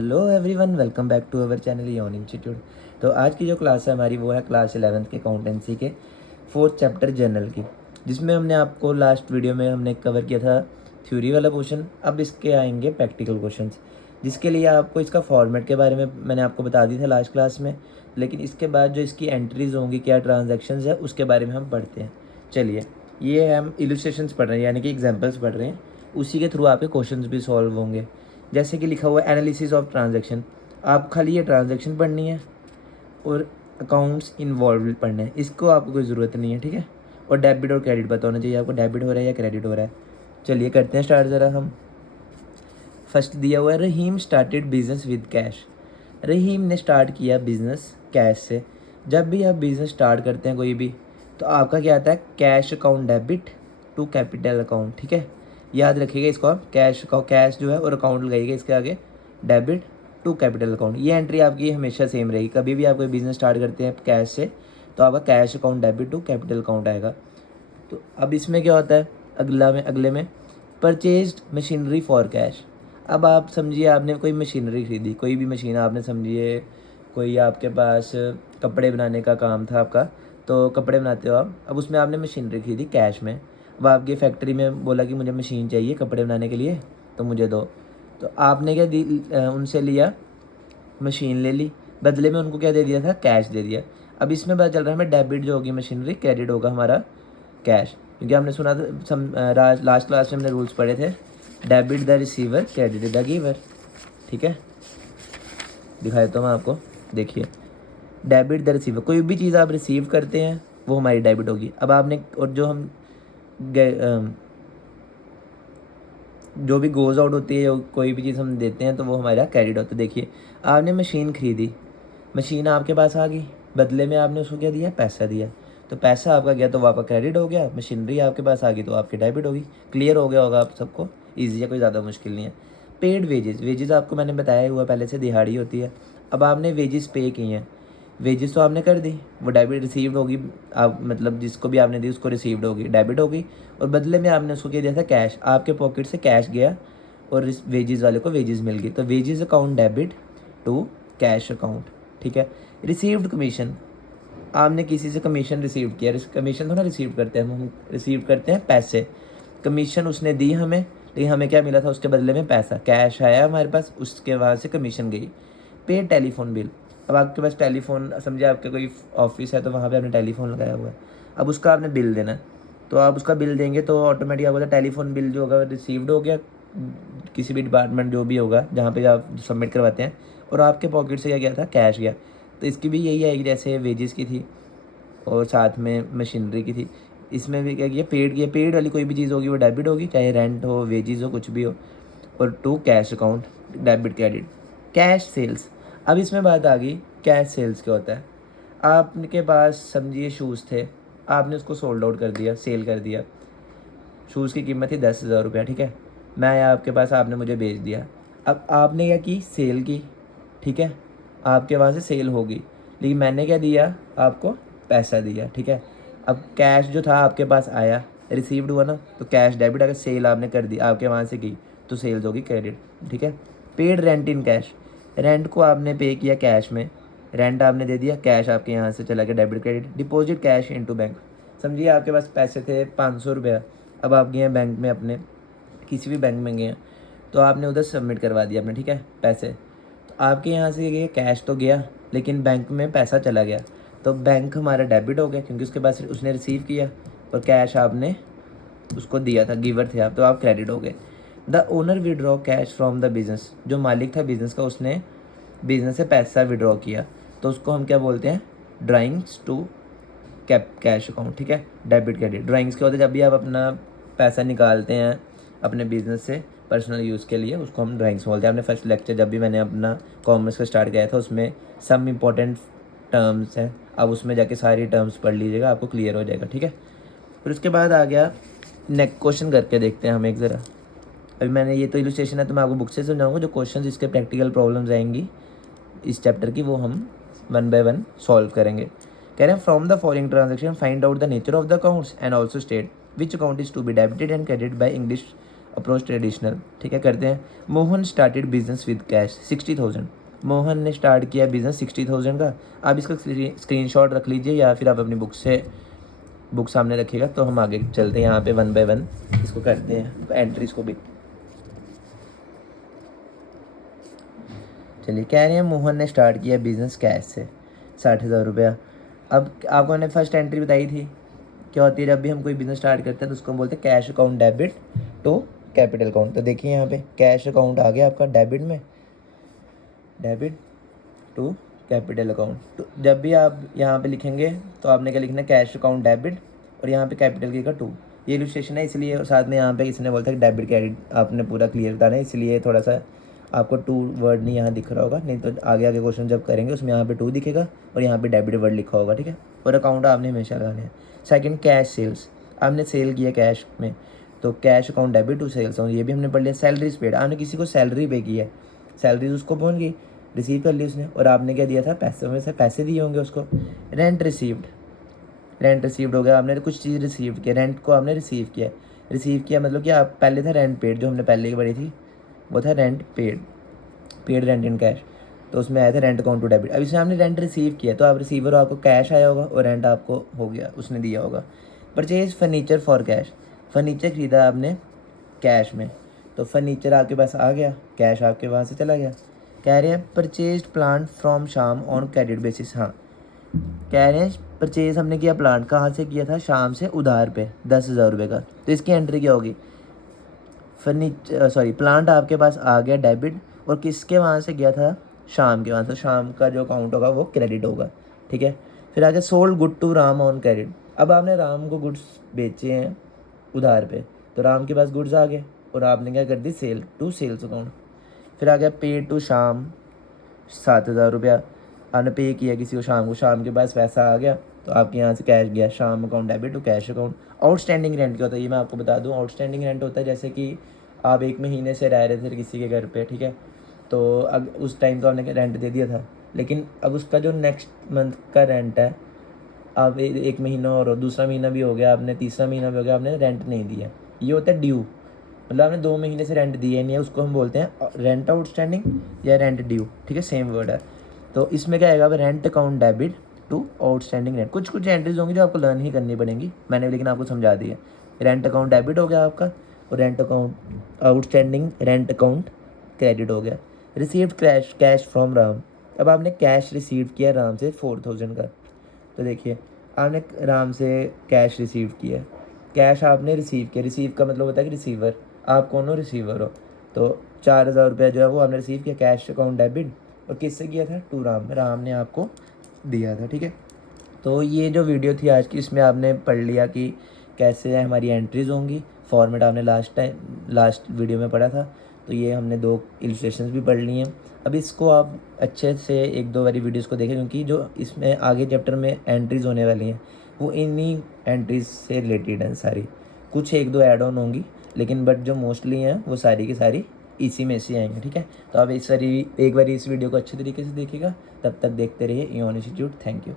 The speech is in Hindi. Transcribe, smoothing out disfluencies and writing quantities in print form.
Hello everyone, welcome back to our channel योन इंस्टीट्यूट। तो आज की जो क्लास है हमारी वो है क्लास 11th के अकाउंटेंसी के 4th चैप्टर जनरल की, जिसमें हमने आपको लास्ट वीडियो में हमने कवर किया था थ्योरी वाला पोर्शन। अब इसके आएंगे प्रैक्टिकल क्वेश्चंस, जिसके लिए आपको इसका फॉर्मेट के बारे में मैंने आपको बता दी था लास्ट क्लास में, लेकिन इसके बाद जो इसकी एंट्रीज होंगी, क्या ट्रांजेक्शन्स है, उसके बारे में हम पढ़ते हैं। चलिए, ये हम इलस्ट्रेशंस पढ़ रहे हैं, यानी कि एग्जाम्पल्स पढ़ रहे हैं, उसी के थ्रू आपके क्वेश्चंस भी सॉल्व होंगे। जैसे कि लिखा हुआ है एनालिसिस ऑफ ट्रांजैक्शन, आप खाली ये ट्रांजैक्शन पढ़नी है और अकाउंट्स इन्वॉल्व पढ़ना है, इसको आपको कोई ज़रूरत नहीं है, ठीक है। और डेबिट और क्रेडिट पता होना चाहिए आपको, डेबिट हो रहा है या क्रेडिट हो रहा है। चलिए करते हैं स्टार्ट ज़रा हम। फर्स्ट दिया हुआ है, रहीम स्टार्टेड बिजनेस विद कैश। रहीम ने स्टार्ट किया बिजनेस कैश से। जब भी आप बिजनेस स्टार्ट करते हैं कोई भी, तो आपका क्या आता है, cash account debit to capital account, ठीक है। याद रखिएगा इसको, आप कैश जो है और अकाउंट लगाइएगा इसके आगे, डेबिट टू कैपिटल अकाउंट। ये एंट्री आपकी हमेशा सेम रहेगी। कभी भी आप कोई बिजनेस स्टार्ट करते हैं कैश से, तो आपका cash account debit to capital account आएगा। तो अब इसमें क्या होता है, अगले में परचेज्ड मशीनरी फॉर कैश। अब आप समझिए आपने कोई मशीनरी खरीदी, कोई भी मशीन आपने, समझिए कोई आपके पास कपड़े बनाने का काम था आपका, तो कपड़े बनाते हो आप, अब उसमें आपने मशीनरी खरीदी कैश में। अब आपकी फैक्ट्री में बोला कि मुझे मशीन चाहिए कपड़े बनाने के लिए, तो मुझे दो। तो आपने क्या उनसे लिया, मशीन ले ली, बदले में उनको क्या दे दिया था, कैश दे दिया। अब इसमें पता चल रहा है हमें डेबिट जो होगी मशीनरी, क्रेडिट होगा हमारा कैश, क्योंकि हमने सुना था लास्ट क्लास में हमने रूल्स पढ़े थे, debit the receiver credit the giver, ठीक है। दिखा देता हूँ मैं आपको, देखिए, डेबिट द रिसीवर, कोई भी चीज़ आप रिसीव करते हैं वो हमारी डेबिट होगी। अब आपने, और जो हम जो भी गोज़ आउट होती है, कोई भी चीज़ हम देते हैं तो वो हमारा क्रेडिट होता है। देखिए, आपने मशीन खरीदी, मशीन आपके पास आ गई, बदले में आपने उसको क्या दिया, पैसा दिया, तो पैसा आपका गया तो वो आपका क्रेडिट हो गया, मशीनरी आपके पास आ गई तो आपकी डेबिट होगी। क्लियर हो गया होगा आप सबको, ईजी है, कोई ज़्यादा मुश्किल नहीं है। पेड वेजेस, वेजेस आपको मैंने बताया हुआ पहले से, दिहाड़ी होती है। अब आपने वेजेस पे की हैं, वेजेस तो आपने कर दी, वो डेबिट रिसीव्ड होगी, आप मतलब जिसको भी आपने दी उसको रिसीव्ड होगी, डेबिट होगी। और बदले में आपने उसको क्या दिया था, कैश, आपके पॉकेट से कैश गया और इस वेजेस वाले को वेजेस मिल गई, तो wages account debit to cash account, ठीक है। रिसीव्ड कमीशन, आपने किसी से कमीशन रिसीव किया, कमीशन थोड़ा रिसीव करते हैं हम रिसीव करते हैं पैसे। कमीशन उसने दी हमें, लेकिन हमें क्या मिला था उसके बदले में, पैसा, कैश आया हमारे पास, उसके बाद से कमीशन गई। पे टेलीफोन बिल, अब आपके पास टेलीफोन, समझिए आपके कोई ऑफिस है तो वहाँ पे आपने टेलीफोन लगाया हुआ है, अब उसका आपने बिल देना है, तो आप उसका बिल देंगे तो ऑटोमेटिक आपका टेलीफोन बिल जो होगा रिसीव्ड हो गया, किसी भी डिपार्टमेंट जो भी होगा जहाँ पे आप सबमिट करवाते हैं, और आपके पॉकेट से क्या गया था, कैश गया। तो इसकी भी यही आएगी जैसे वेजेस की थी और साथ में मशीनरी की थी, इसमें भी क्या किया, पेड किया। पेड वाली कोई भी चीज़ होगी वो डेबिट होगी, चाहे रेंट हो, वेजेस हो, कुछ भी हो। और to cash account, debit credit. Cash sales, अब इसमें बात आ गई, कैश सेल्स क्या होता है। आपके पास समझिए शूज़ थे, आपने उसको सोल्ड आउट कर दिया, सेल कर दिया। शूज़ की कीमत थी 10,000 रुपया, ठीक है। मैं आया आपके पास, आपने मुझे बेच दिया। अब आपने क्या की, सेल की, ठीक है, आपके वहाँ से सेल होगी, लेकिन मैंने क्या दिया आपको, पैसा दिया, ठीक है। अब कैश जो था आपके पास आया, रिसीव्ड हुआ ना, तो कैश डेबिट, अगर सेल आपने कर दी आपके वहाँ से की, तो सेल्स होगी क्रेडिट, ठीक है। Paid rent in cash, rent को आपने पे किया कैश में, रेंट आपने दे दिया, कैश आपके यहाँ से चला गया, debit credit. Deposit cash into bank, समझिए आपके पास पैसे थे 500 रुपया, अब आप गए हैं बैंक में अपने, किसी भी बैंक में गए हैं, तो आपने उधर सबमिट करवा दिया अपने, ठीक है, पैसे। तो आपके यहाँ से गए, कैश तो गया लेकिन बैंक में पैसा चला गया, तो बैंक हमारा डेबिट हो गया क्योंकि उसके पास उसने रिसीव किया, और कैश आपने उसको दिया था, गिवर थे आप, तो आप क्रेडिट हो गए। The owner withdraw cash from the business, जो मालिक था बिजनेस का उसने बिजनेस से पैसा विड्रॉ किया, तो उसको हम क्या बोलते हैं, ड्राइंग्स टू कैश अकाउंट, ठीक है। डेबिट क्रेडिट, ड्राइंग्स क्या होता है, जब भी आप अपना पैसा निकालते हैं अपने बिजनेस से पर्सनल यूज़ के लिए, उसको हम ड्राइंग्स बोलते हैं। आपने फर्स्ट लेक्चर जब भी मैंने अपना कॉमर्स का स्टार्ट किया था, उसमें सम इम्पोर्टेंट टर्म्स हैं, अब उसमें जाके सारी टर्म्स पढ़ लीजिएगा, आपको क्लियर हो जाएगा, ठीक है। फिर उसके बाद आ गया नेक्स्ट क्वेश्चन, करके देखते हैं हम एक ज़रा। अभी मैंने ये तो इलस्ट्रेशन है, तो मैं आपको बुक से समझाऊंगा, जो क्वेश्चन इसके प्रैक्टिकल प्रॉब्लम्स आएंगी इस चैप्टर की, वो हम वन बाय वन सॉल्व करेंगे। कह रहे हैं, from the following transaction find out the nature of the accounts and also state which account is to be debited and credit by English approach traditional, ठीक है, करते हैं। Mohan started business with cash 60,000। Mohan ने स्टार्ट किया बिजनेस 60,000 का। आप इसका स्क्रीनशॉट रख लीजिए या फिर आप अपनी बुक सामने रखिएगा। तो हम आगे चलते हैं, यहाँ पे 1 बाय 1 इसको करते हैं, एंट्रीज को भी। चलिए, कह रहे हैं मोहन ने स्टार्ट किया बिजनेस कैश से 60,000 रुपया। अब आपको मैंने फर्स्ट एंट्री बताई थी क्या होती है, जब भी हम कोई बिजनेस स्टार्ट करते हैं तो उसको हम बोलते हैं cash account debit to capital account. तो देखिए यहाँ पे कैश अकाउंट आ गया आपका डेबिट में, डेबिट टू कैपिटल अकाउंट। तो जब भी आप यहाँ पे लिखेंगे तो आपने क्या लिखना है, कैश अकाउंट डेबिट और यहाँ पे कैपिटल की का टू। ये इलस्ट्रेशन है इसलिए, और साथ में यहाँ पे किसी ने बोलता है डेबिट क्रेडिट, आपने पूरा क्लियर बताना है, इसलिए थोड़ा सा आपको टू वर्ड नहीं यहाँ दिख रहा होगा, नहीं तो आगे आगे क्वेश्चन जब करेंगे उसमें यहाँ पे टू दिखेगा और यहाँ पे डेबिट वर्ड लिखा होगा, ठीक है। और अकाउंट आपने हमेशा लगाने हैं। सेकंड, कैश सेल्स, आपने सेल किया कैश में, तो cash account debit to sales, ये भी हमने पढ़ लिया। सैलरीज पेड, आपने किसी को सैलरी पे की है, सैलरी उसको पहुँच गई, रिसीव कर ली उसने, और आपने क्या दिया था, पैसे में से पैसे दिए होंगे उसको। रेंट रिसीव्ड, रेंट रिसीव्ड हो गया, आपने कुछ चीज़ रिसीव किया, रेंट को आपने रिसीव किया। रिसीव किया मतलब कि आप पहले था रेंट पेड, जो हमने पहले की पढ़ी थी वो था rent paid, paid rent in cash, तो उसमें आया था रेंट अकाउंट टू डेबिट। अब इसमें आपने रेंट रिसीव किया तो आप रिसीवर हो, आपको कैश आया होगा और रेंट आपको हो गया, उसने दिया होगा। Purchase furniture for cash, furniture खरीदा आपने कैश में, तो फर्नीचर आपके पास आ गया, कैश आपके वहाँ से चला गया। कह रहे हैं परचेज प्लांट फ्रॉम शाम ऑन क्रेडिट बेसिस, हाँ कह रहे हैं परचेज हमने किया प्लांट, कहाँ से किया था, शाम से, उधार पे 10,000 रुपये का। तो इसकी एंट्री क्या होगी, प्लांट आपके पास आ गया डेबिट, और किसके वहाँ से गया था, शाम के वहाँ से, शाम का जो अकाउंट होगा वो क्रेडिट होगा, ठीक है। फिर आगे sold good to Ram on credit, अब आपने राम को गुड्स बेचे हैं उधार पे, तो राम के पास गुड्स आ गए और आपने क्या कर दी, सेल टू सेल्स अकाउंट। फिर आ गया पे टू शाम 7,000 रुपया, आपने पे किया किसी को शाम को, शाम के पास पैसा आ गया तो आपके यहाँ से कैश गया, Shyam account debit to cash account. Outstanding rent क्या होता है ये मैं आपको बता दूँ। आउटस्टैंडिंग रेंट होता है जैसे कि आप 1 महीने से रह रहे थे किसी के घर पे, ठीक है, तो अब उस टाइम तो आपने रेंट दे दिया था, लेकिन अब उसका जो नेक्स्ट मंथ का रेंट है, अब 1 महीना और दूसरा महीना भी हो गया, आपने तीसरा महीना भी हो गया, आपने रेंट नहीं दिया, ये होता है ड्यू, मतलब आपने 2 महीने से रेंट दिया नहीं है, उसको हम बोलते हैं रेंट आउटस्टैंडिंग या रेंट ड्यू, ठीक है, सेम वर्ड है। तो इसमें क्या आएगा, rent account debit to outstanding rent. कुछ कुछ एंट्रीज होंगी जो आपको लर्न ही करनी पड़ेंगी, मैंने लेकिन आपको समझा दी है। रेंट अकाउंट डेबिट हो गया आपका, और rent account outstanding rent account credit हो गया। रिसीव्ड कैश फ्रॉम राम, अब आपने कैश रिसीव किया राम से 4,000 का, तो देखिए आपने राम से कैश रिसीव किया, कैश आपने रिसीव किया, रिसीव का मतलब होता है कि रिसीवर, आप कौन हो, रिसीवर हो, तो 4,000 रुपया जो है वो आपने रिसीव किया कैश अकाउंट डेबिट, और किससे किया था, टू राम, राम ने आपको दिया था, ठीक है। तो ये जो वीडियो थी आज की, इसमें आपने पढ़ लिया कि कैसे हमारी एंट्रीज़ होंगी, फॉर्मेट आपने लास्ट वीडियो में पढ़ा था, तो ये हमने 2 इलस्ट्रेशंस भी पढ़ ली हैं। अब इसको आप अच्छे से 1-2 बारी वीडियोस को देखें, क्योंकि जो इसमें आगे चैप्टर में एंट्रीज़ होने वाली हैं वो इन्हीं एंट्रीज से रिलेटेड हैं सारी, कुछ 1-2 ऐड ऑन होंगी, लेकिन बट जो मोस्टली हैं वो सारी की सारी इसी में से आएंगे, ठीक है। तो आप एक बारी इस वीडियो को अच्छे तरीके से देखिएगा, तब तक देखते रहिए इओन इंस्टीट्यूट। Thank you.